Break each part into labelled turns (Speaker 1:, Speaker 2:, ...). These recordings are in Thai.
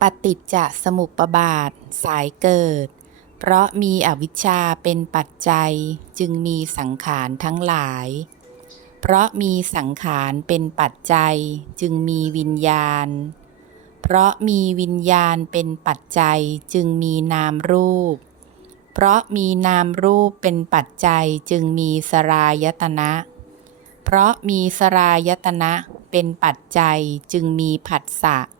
Speaker 1: ปฏิจจสมุปบาท สายเกิด เพราะมีอวิชชาเป็นปัจจัยจึงมีสังขารทั้งหลาย เพราะมีสังขารเป็นปัจจัยจึงมีวิญญาณ เพราะมีวิญญาณเป็นปัจจัยจึงมีนามรูป เพราะมีนามรูปเป็นปัจจัยจึงมีสรายตนะ เพราะมีสรายตนะเป็นปัจจัยจึงมีผัสสะเ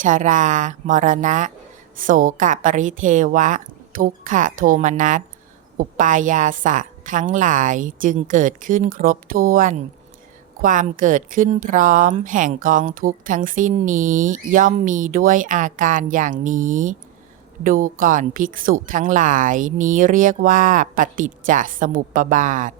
Speaker 1: ชรา มรณะ โสกะปริเทวะ ทุกขะโทมนัส อุปายาสะทั้งหลายจึงเกิดขึ้นครบถ้วน ความเกิดขึ้นพร้อมแห่งกองทุกทั้งสิ้นนี้ย่อมมีด้วยอาการอย่างนี้ ดูก่อนภิกษุทั้งหลายนี้เรียกว่าปฏิจจสมุปบาท